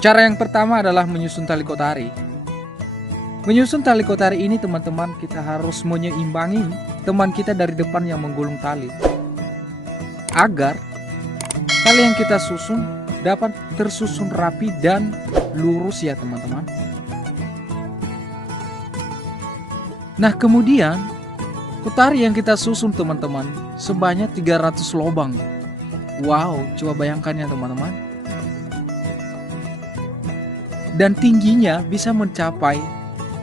Cara yang pertama adalah menyusun tali kotari. Menyusun tali kotari ini teman-teman, kita harus menyeimbangi teman kita dari depan yang menggulung tali, agar tali yang kita susun dapat tersusun rapi dan lurus ya teman-teman. Nah kemudian kotari yang kita susun teman-teman sebanyak 300 lubang. Wow, coba bayangkan ya teman-teman. Dan tingginya bisa mencapai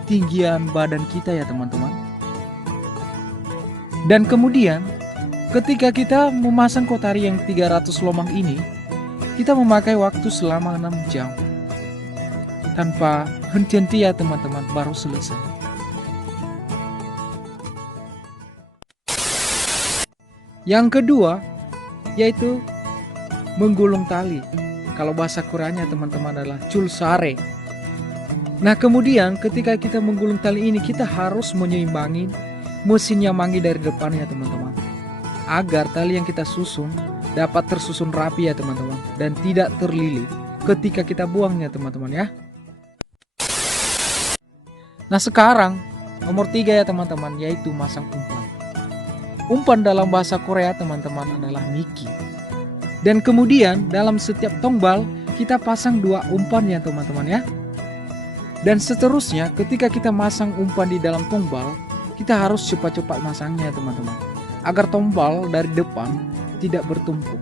tinggian badan kita ya teman-teman. Dan kemudian ketika kita memasang kotari yang 300 lubang ini, kita memakai waktu selama 6 jam. Tanpa henti-henti ya teman-teman, baru selesai. Yang kedua yaitu menggulung tali. Kalau bahasa Koreanya teman-teman adalah culsare. Nah kemudian ketika kita menggulung tali ini, kita harus menyeimbangi mesin yang mangi dari depannya teman-teman, agar tali yang kita susun dapat tersusun rapi ya teman-teman, dan tidak terlilit ketika kita buangnya teman-teman ya. Nah sekarang nomor 3 ya teman-teman, yaitu masang umpan. Umpan dalam bahasa Korea teman-teman adalah miki. Dan kemudian dalam setiap tongbal kita pasang 2 umpan ya teman-teman ya. Dan seterusnya ketika kita masang umpan di dalam tongbal, kita harus cepat-cepat masangnya teman-teman, agar tombal dari depan tidak bertumpuk.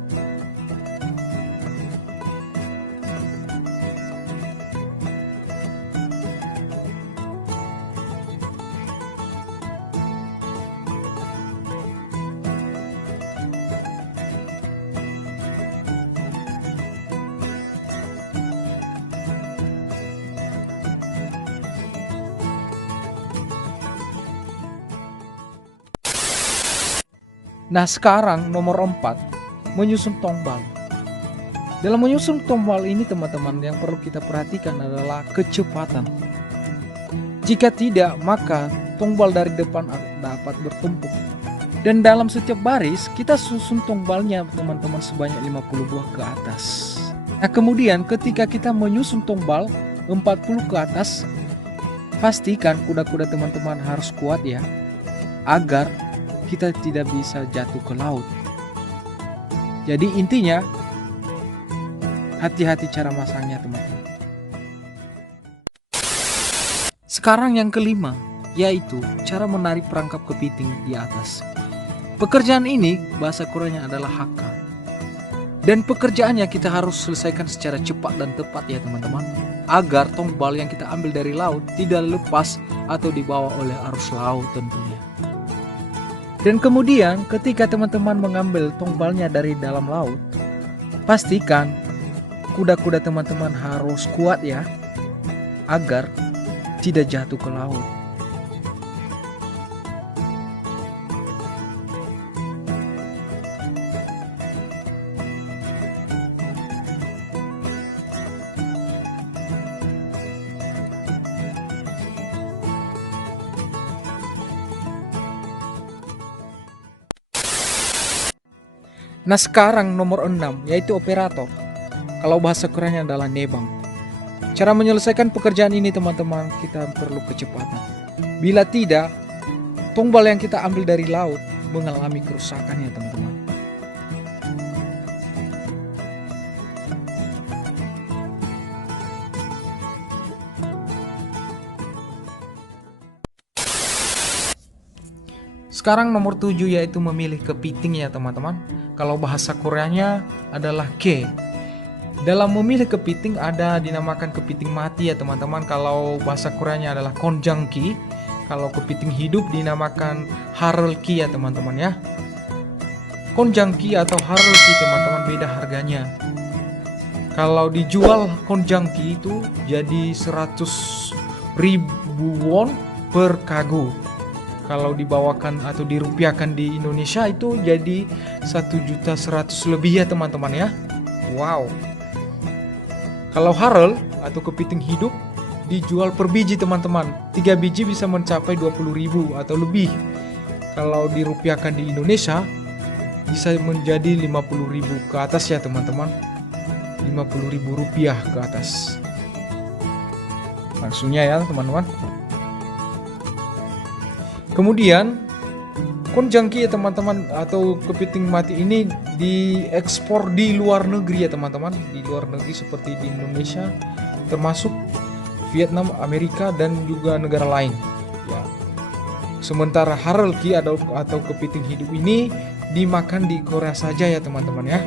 Nah sekarang nomor 4, menyusun tombal. Dalam menyusun tombal ini teman-teman, yang perlu kita perhatikan adalah kecepatan. Jika tidak, maka tombal dari depan dapat bertumpuk. Dan dalam setiap baris kita susun tombalnya teman-teman sebanyak 50 buah ke atas. Nah kemudian ketika kita menyusun tombal 40 ke atas, pastikan kuda-kuda teman-teman harus kuat ya, agar kita tidak bisa jatuh ke laut. Jadi intinya hati-hati cara masangnya teman-teman. Sekarang yang kelima, yaitu cara menarik perangkap kepiting di atas. Pekerjaan ini bahasa Koreanya adalah haka. Dan pekerjaannya kita harus selesaikan secara cepat dan tepat ya teman-teman, agar tombal yang kita ambil dari laut tidak lepas atau dibawa oleh arus laut tentunya. Dan kemudian ketika teman-teman mengambil tombalnya dari dalam laut, pastikan kuda-kuda teman-teman harus kuat ya, agar tidak jatuh ke laut. Nah sekarang nomor 6, yaitu operator. Kalau bahasa Koreanya adalah nebang. Cara menyelesaikan pekerjaan ini teman-teman, kita perlu kecepatan. Bila tidak, tombal yang kita ambil dari laut mengalami kerusakan ya teman-teman. Sekarang nomor 7, yaitu memilih kepiting ya teman-teman. Kalau bahasa Koreanya adalah ke. Dalam memilih kepiting ada dinamakan kepiting mati ya teman-teman. Kalau bahasa Koreanya adalah konjangki. Kalau kepiting hidup dinamakan harulki ya teman-teman ya. Konjangki atau harulki teman-teman beda harganya. Kalau dijual konjangki itu jadi 100.000 won per kago. Kalau dibawakan atau dirupiahkan di Indonesia itu jadi 1.100.000 lebih ya teman-teman ya. Wow. Kalau harel atau kepiting hidup dijual per biji teman-teman. 3 biji bisa mencapai 20.000 atau lebih. Kalau dirupiahkan di Indonesia bisa menjadi 50.000 ke atas ya teman-teman. 50.000 rupiah ke atas. maksudnya ya teman-teman. Kemudian konjangki ya teman-teman, atau kepiting mati ini diekspor di luar negeri ya teman-teman, di luar negeri seperti di Indonesia, termasuk Vietnam, Amerika, dan juga negara lain ya. Sementara harelki atau kepiting hidup ini dimakan di Korea saja ya teman-teman ya.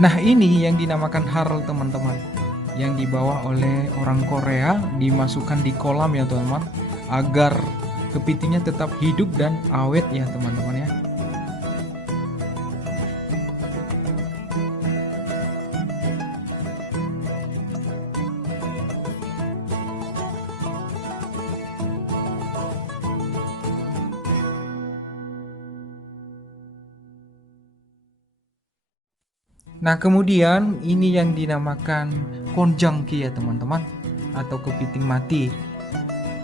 Nah, ini yang dinamakan harel teman-teman, yang dibawa oleh orang Korea, dimasukkan di kolam ya teman-teman, agar kepitingnya tetap hidup dan awet ya teman-teman ya. Nah, kemudian ini yang dinamakan konjangki ya teman-teman, atau kepiting mati.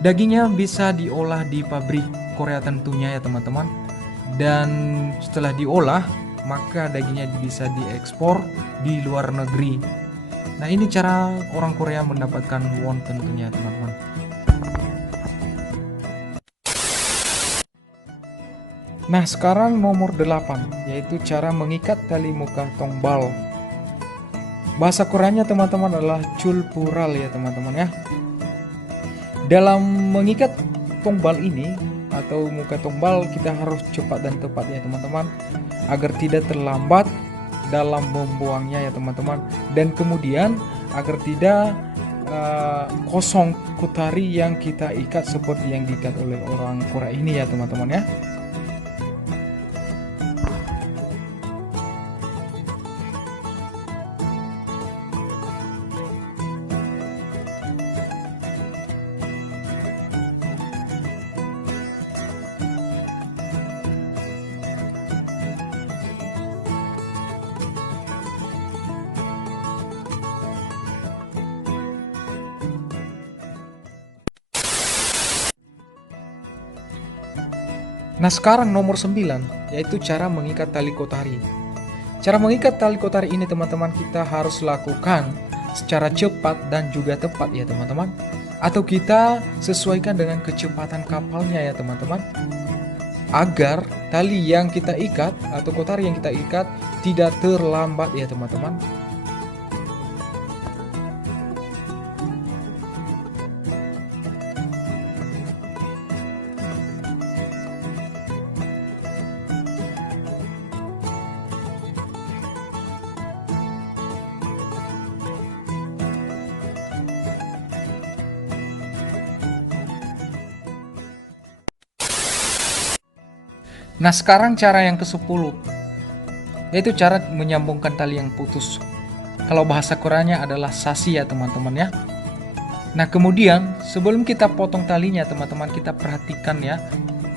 Dagingnya bisa diolah di pabrik Korea tentunya ya teman-teman. Dan setelah diolah, maka dagingnya bisa diekspor di luar negeri. Nah, ini cara orang Korea mendapatkan won tentunya teman-teman. Nah, sekarang nomor 8, yaitu cara mengikat tali muka tongbal. Bahasa Koreanya teman-teman adalah chulpural ya teman-teman ya. Dalam mengikat tongbal ini atau muka tongbal, kita harus cepat dan tepat ya teman-teman, agar tidak terlambat dalam membuangnya ya teman-teman. Dan kemudian agar tidak kosong kutari yang kita ikat seperti yang diikat oleh orang Korea ini ya teman-teman ya. Nah, sekarang nomor 9, yaitu cara mengikat tali kotari. Cara mengikat tali kotari ini teman-teman, kita harus lakukan secara cepat dan juga tepat ya teman-teman. Atau kita sesuaikan dengan kecepatan kapalnya ya teman-teman, agar tali yang kita ikat atau kotari yang kita ikat tidak terlambat ya teman-teman. Nah, sekarang cara yang ke-10, yaitu cara menyambungkan tali yang putus. Kalau bahasa Koreanya adalah sasi ya teman-teman ya. Nah, kemudian sebelum kita potong talinya teman-teman, kita perhatikan ya,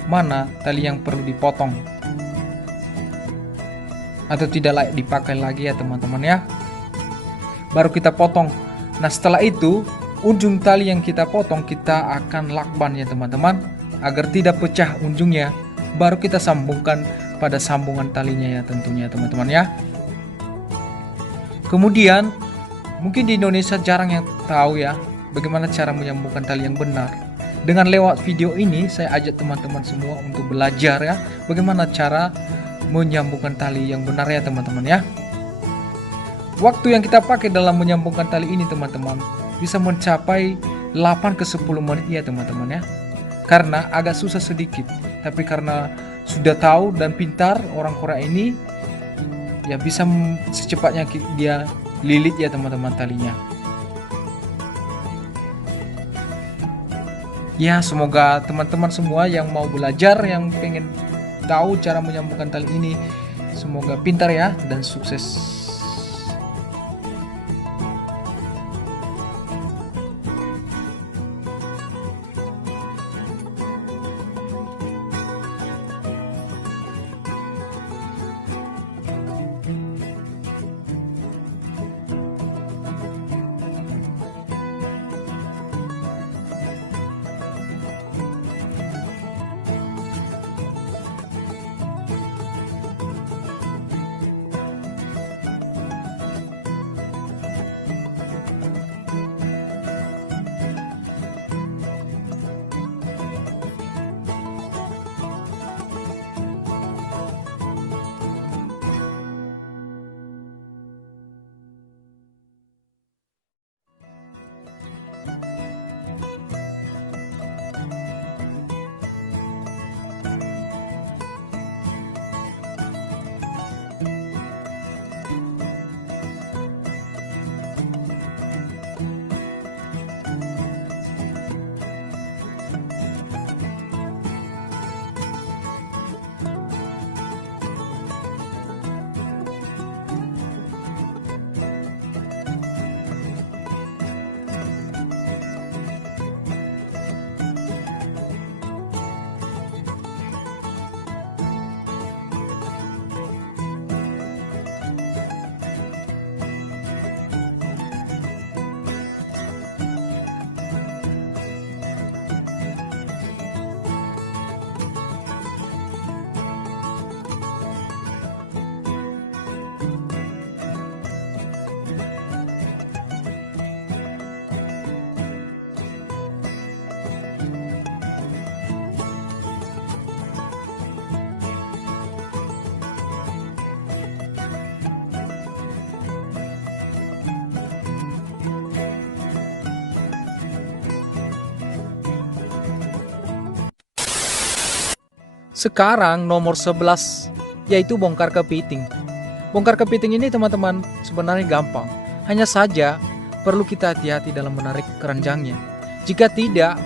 mana tali yang perlu dipotong atau tidak layak dipakai lagi ya teman-teman ya. Baru kita potong. Nah, setelah itu ujung tali yang kita potong kita akan lakban ya teman-teman, agar tidak pecah ujungnya. Baru kita sambungkan pada sambungan talinya ya tentunya teman-teman ya. Kemudian mungkin di Indonesia jarang yang tahu ya bagaimana cara menyambungkan tali yang benar. Dengan lewat video ini saya ajak teman-teman semua untuk belajar ya bagaimana cara menyambungkan tali yang benar ya teman-teman ya. Waktu yang kita pakai dalam menyambungkan tali ini teman-teman bisa mencapai 8 ke 10 menit ya teman-teman ya. Karena agak susah sedikit, tapi karena sudah tahu dan pintar orang Korea ini, ya bisa secepatnya dia lilit ya teman-teman talinya. Ya, semoga teman-teman semua yang mau belajar, yang pengen tahu cara menyambungkan tali ini, semoga pintar ya dan sukses. Sekarang nomor 11 yaitu bongkar kepiting. Bongkar kepiting ini teman-teman sebenarnya gampang. Hanya saja perlu kita hati-hati dalam menarik keranjangnya. Jika tidak,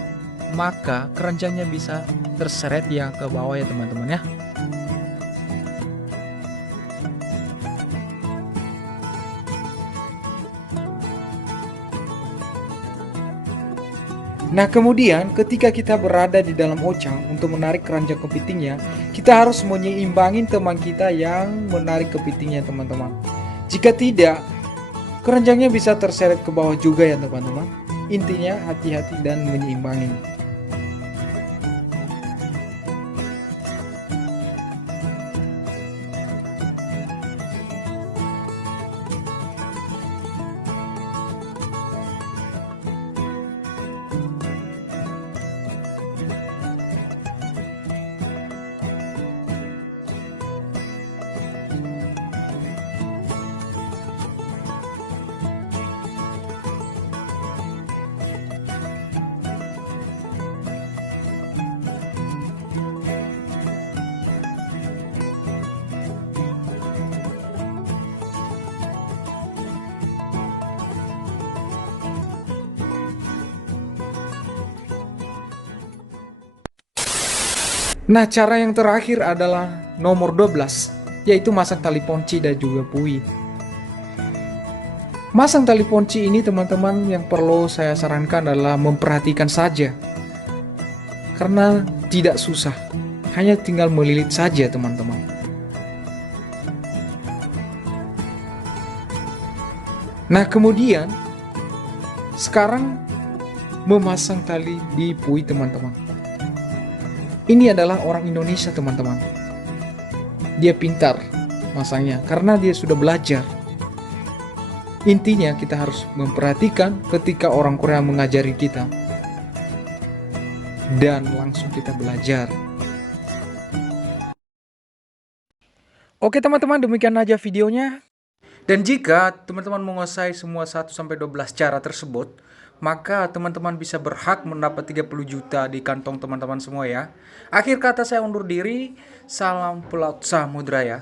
maka keranjangnya bisa terseret ya ke bawah ya teman-teman ya. Nah kemudian ketika kita berada di dalam ocang untuk menarik keranjang kepitingnya, kita harus menyeimbangin teman kita yang menarik kepitingnya teman-teman. Jika tidak, keranjangnya bisa terseret ke bawah juga ya teman-teman. Intinya hati-hati dan menyeimbangi. Nah, cara yang terakhir adalah nomor 12, yaitu masang tali ponci dan juga buih. Masang tali ponci ini teman-teman yang perlu saya sarankan adalah memperhatikan saja. Karena tidak susah, hanya tinggal melilit saja teman-teman. Nah, kemudian sekarang memasang tali di buih teman-teman. Ini adalah orang Indonesia teman-teman. Dia pintar masangnya karena dia sudah belajar. Intinya kita harus memperhatikan ketika orang Korea mengajari kita. Dan langsung kita belajar. Oke teman-teman, demikian aja videonya. Dan jika teman-teman menguasai semua 1-12 cara tersebut, maka teman-teman bisa berhak mendapat 30 juta di kantong teman-teman semua ya. Akhir kata saya undur diri, salam Pelaut Samudra ya.